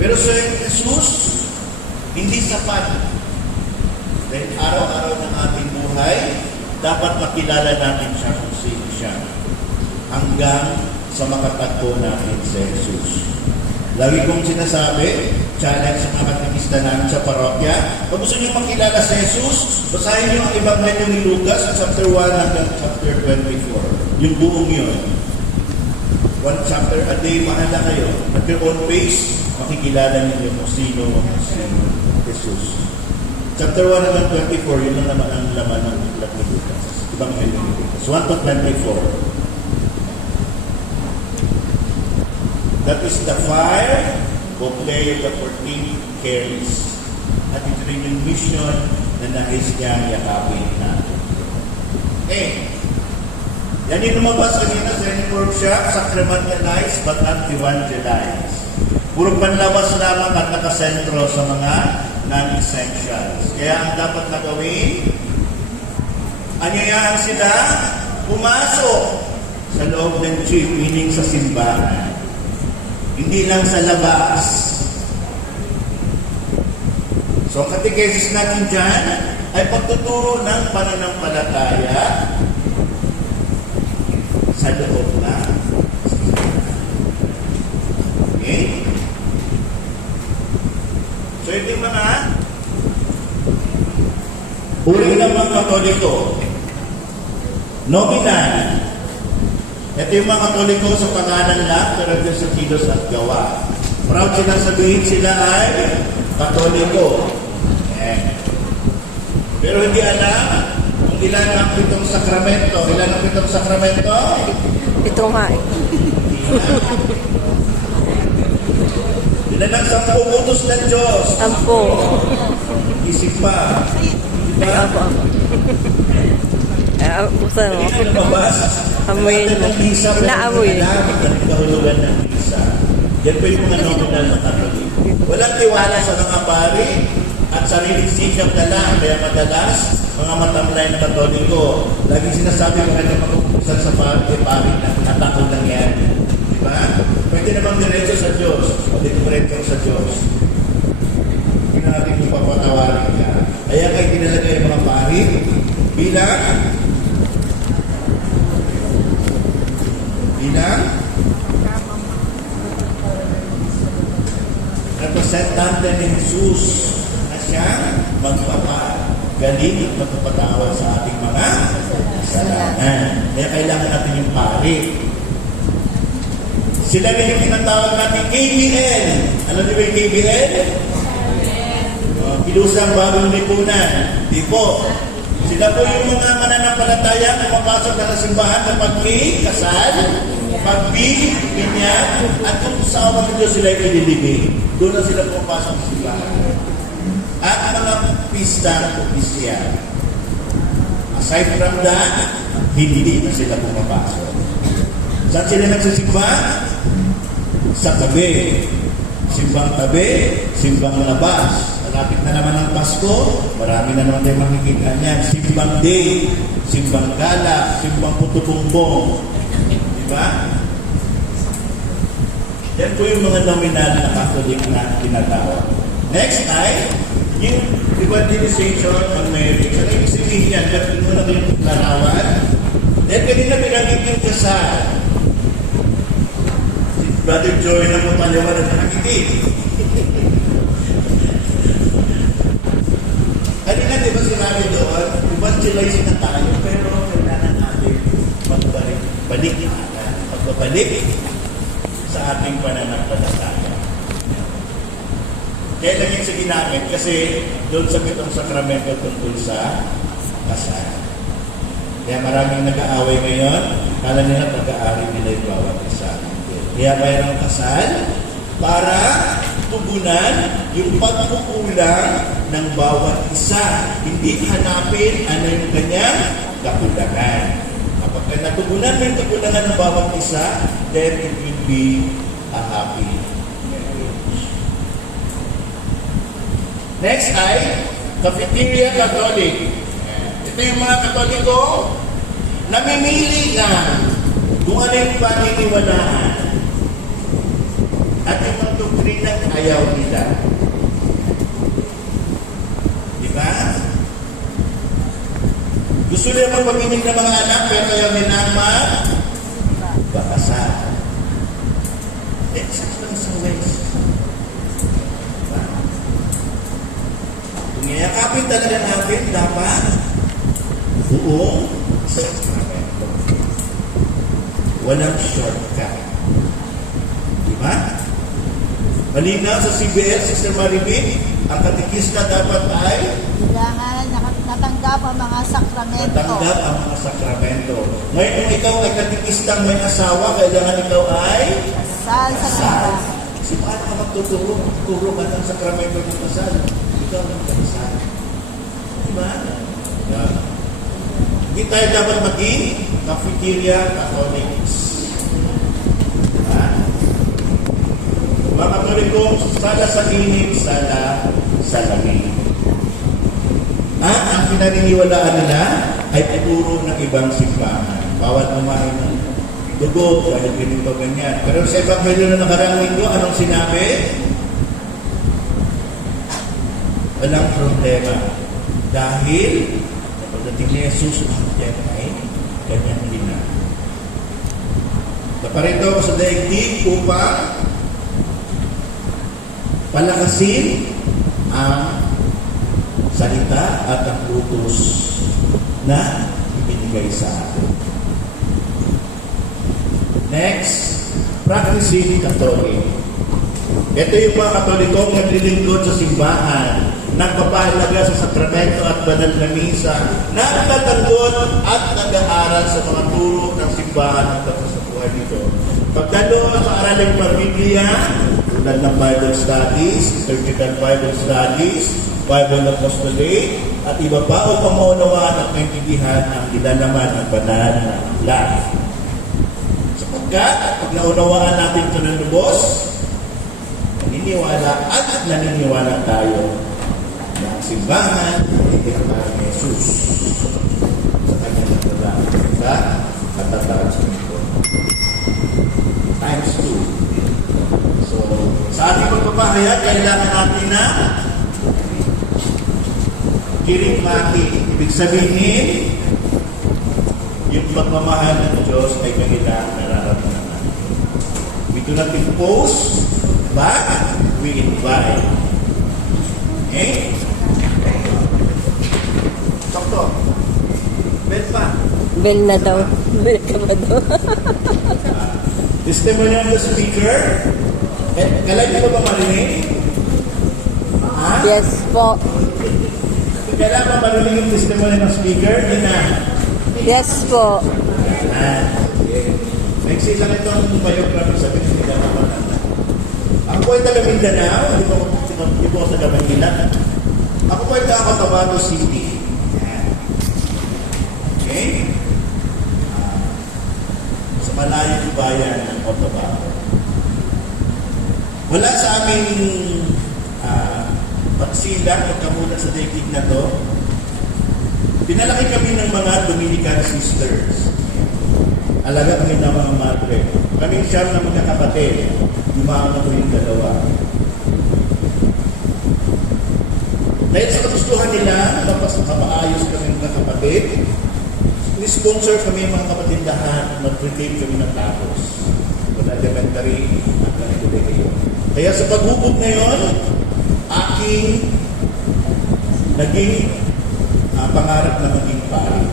Pero sa Jesus, hindi sapat. Dahil araw-araw ng ating buhay, dapat makilala natin siya kung sino siya. Hanggang sa makatagpo natin sa Jesus. Lagi kong sinasabi, challenge sa mga katikista namin sa parokya, kung gusto niyo makilala sa Jesus, basahin niyo ang Ebanghelyo ni Lucas, chapter 1 hanggang chapter 24. Yung buong yun. One chapter a day, mahala kayo. At your own pace, makikilala niyo kung sino si Jesus. Chapter 1 hanggang 24, yun lang naman ang laman ng Aklat ni Lucas. Ebanghelyo ni Lucas. 1 to 24. That is the fire o play the 14 carries. At ito rin yung mission na nais niyang yakapin natin. Yan yung lumabas kanina sa inyong workshop, sacramentalize but not evangelize. Puro panlabas lamang at nakasentro sa mga non-essentials. Kaya ang dapat na gawin, anyayahan sila pumasok sa loob ng jeep, meaning sa simbahan. Hindi lang sa labas. So, ang catechesis natin dyan ay pagtuturo ng pananampalataya sa loob na. Okay? So, ito yung mga uri ng mga Katoliko. Nominal. Ito yung mga Katoliko sa pangalan lang, pero din sa kilos at gawa. Proud sila sabihin sila ay Katoliko. Pero hindi alam kung ilan ang 7 sakramento. Ilan ang 7 sakramento? 7 nga eh. Ilan ang 10 utos ng Diyos? 10. Isip pa. Ay, ako. Basta mo. Hindi na mabas. Amoyin mo. Inaamoy. Kahulugan ng misa. Yan po yung mga nominal na Katoliko. Walang tiwala sa mga pari at sariling sikap na lang. Kaya madalas, mga matamlay na Katoliko, laging sinasabi ko na mag-upusan sa pari na natako lang yan. Diba? Pwede namang diretso sa Diyos. O dito diretso sa Diyos. Hindi na natin kung papatawarin ka. Kaya kayo tinalagay yung mga pari bilang representante ni Jesus na siyang magpapagaling at magpapatawad sa ating mga kasalanan. Kaya kailangan natin yung pari. Sila rin yung tinatawag natin KBL. Ano di ba yung KBL? Kilusang bagong lipunan. Di po. Sila po yung mga mananampalataya na mapasok na sa simbahan na pagkikasal, pagbibinyag, at kung sa awa ng Diyos sila ililibing. Doon na sila pumapasok sa simbahan. At mga pista opisyal. Aside from that, hindi na sila pumapasok. Saan sila nagsisimba? Sa tabi. Simbang tabi, simbang labas. Malapit na naman ang Pasko, marami na naman tayong makikita niyan. Simbang day, simbang gala, simbang putubumbong. Diba? Yan po yung mga nominal na Catholic na tinatawag. Next ay, yung evangelization ng marriage. Ano yung sabihin yan? Kapag mo na kayong larawan, dahil kanina pinagiging yung kasal. Si Brother Joy na mo paliwan na nakikit. Kanina, di ba sinabi doon, evangelizing na tayo, pero kailangan natin magbalik pagbabalik sa ating pananampalataya. Kaya lang yung sa ginamit, kasi doon sa 7 sakramento tungkol sa kasal. Kaya maraming nag-aaway ngayon, kala nila pag-aari nila yung bawat isa. Kaya mayroong kasal para tugunan yung pagkukulang ng bawat isa. Hindi hanapin ano yung kanyang kakulangan. Kapag natugunan mo yung kakulangan ng bawat isa, then it will be a happy marriage. Next ay Cafeteria Catholic. Ito yung mga Katoliko namimili lang kung ano yung paniniwalaan. At yung mga doktrina ayaw nila. Di ba? Gusto nila magpapimig ng mga anak, pero ayaw nila magpakasal. Such lang sa ways. Diba? Kung iyakapin talaga natin, dapat buong sakramento. Walang shortcut. Diba? Malinaw sa CBS, Sister Maribel, ang katikista dapat ay Kailangan natanggap ang mga sakramento. matanggap ang mga sakramento. Ngayon, kung ikaw ay katikistang may asawa, kailangan ikaw ay Kasal sa kasal. kanila. Kasi paano ka magtuturo? Turo ka ng sakramento ng kasal. Ikaw ang kasal. Diba? Yeah. Hindi tayo dapat maging cafeteria Catholics. Diba? Mga Katolikong, sala sa init, sala sa lamig. At ang pinaniniwalaan nila ay tuturo ng ibang simbahan. Bawat kumain ng dugo, dahil ganito ganyan. Pero sa Ebanghelyo na nakaraang linggo, anong sinabi? Walang problema. Dahil, pagdating ni Jesus, yan ay ganyan din na. Naparito ako sa daigdig upang palakasin ang salita at ang utos na ibinigay sa atin. Next, practicing Catholic. Ito yung mga Katolikong naglilingkod sa simbahan, nagpapahalaga sa sakramento at banal na misa, nagtatanggol at nag-aaral sa mga turo ng simbahan at sa buhay dito. Pagdalo sa araling pamilya, tulad ng Bible studies, liturgical Bible studies, Bible apostolate, at iba pa upang maunawaan at maintindihan ang nilalaman ng banal na aklat. Sapagkat, pag naunawaan natin ito ng lubos, naniniwala tayo na ang simbahan ay pinatawag ni Jesus sa kanyang nagdala sa katatawag sa mundo. Times 2. So, sa ating pagpapahayag, kailangan natin na kirigmati. Ibig sabihin, yung pagmamahal ng Diyos ay kailangan nararamdaman. We do not impose, but we invite. Okay? Doktor, bel pa. Bell na daw. Bell ka ba daw? Testimony of the speaker. Kalay niyo ba marinig? Ha? Yes po. Kailan ba marinig yung testimony ng speaker? Hindi na. Yes po. Next lang itong biography sa Pilipinas naman. Ako po ay taga Mindanao. Hindi po ako taga Manila. Ako po ay taga Cotabato City. Okay? Sa malayong bayan ng Cotabato. Wala sa aming pagsilang pagkamulat sa daigdig na to. Pinalaki kami ng mga Dominican sisters. Alaga kami ng mga madre. Kaming siyam na magkakapatid. Yumaon na ko yung dalawa. Dahil sa kagustuhan nila, maayos kami mga kapatid, ni-sponsor kami mga kapatid lahat, mag-retake kami ng tapos. Mula elementary at kolehiyo. Kaya sa paghubog na yun, aking naging pangarap na maging pari.